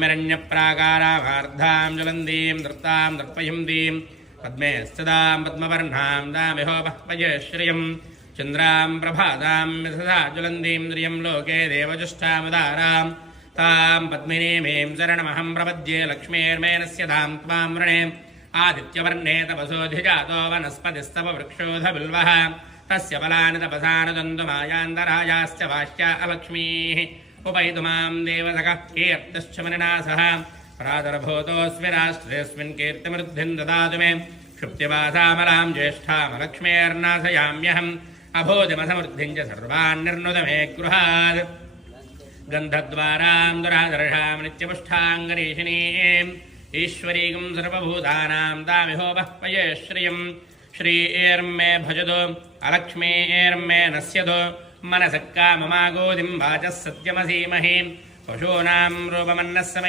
हिरण्यप्राकारामार्धां ज्वलन्तीं दृप्तां दर्पयन्तीं पद्मे स्थितां पद्मवर्णां दामिहोपः पयश्रियं चन्द्रां प्रभातां यथसा ज्वलन्तीं द्रियं लोके देवजुष्टामुदारां तां पद्मिनीमीं शरणमहं प्रपद्ये लक्ष्मीर्मेनस्य धां त्वां वृणे आदित्यवर्णे तपसोऽधिजातो वनस्पतिस्तव वृक्षोऽधबिल्वः तस्य फलानि तपसानुदन्तुमायान्तरायाश्च वाश्या अलक्ष्मीः उपैतु मां देवसखः कीर्तिश्च मनिनासः प्रादुर्भूतोऽस्मि राष्ट्रेऽस्मिन् कीर्तिमृद्धिं ददातु मे क्षुप्तिवासामलां ज्येष्ठामलक्ष्मीर्नाशयाम्यहम् अभूतिमसमृद्धिं च सर्वान्निर्नुद मे गृहात् गन्धद्वारां दुरादर्शां नित्यपुष्टाङ्गरीषिणीम् ईश्वरीं सर्वभूतानां तामिहोपः पयश्रियं श्रीर्मे भजतु अलक्ष्मीर्मे नश्यतु मनसः काममागोदिं वाचः सत्यमसीमहि पशूनां रूपमन्नः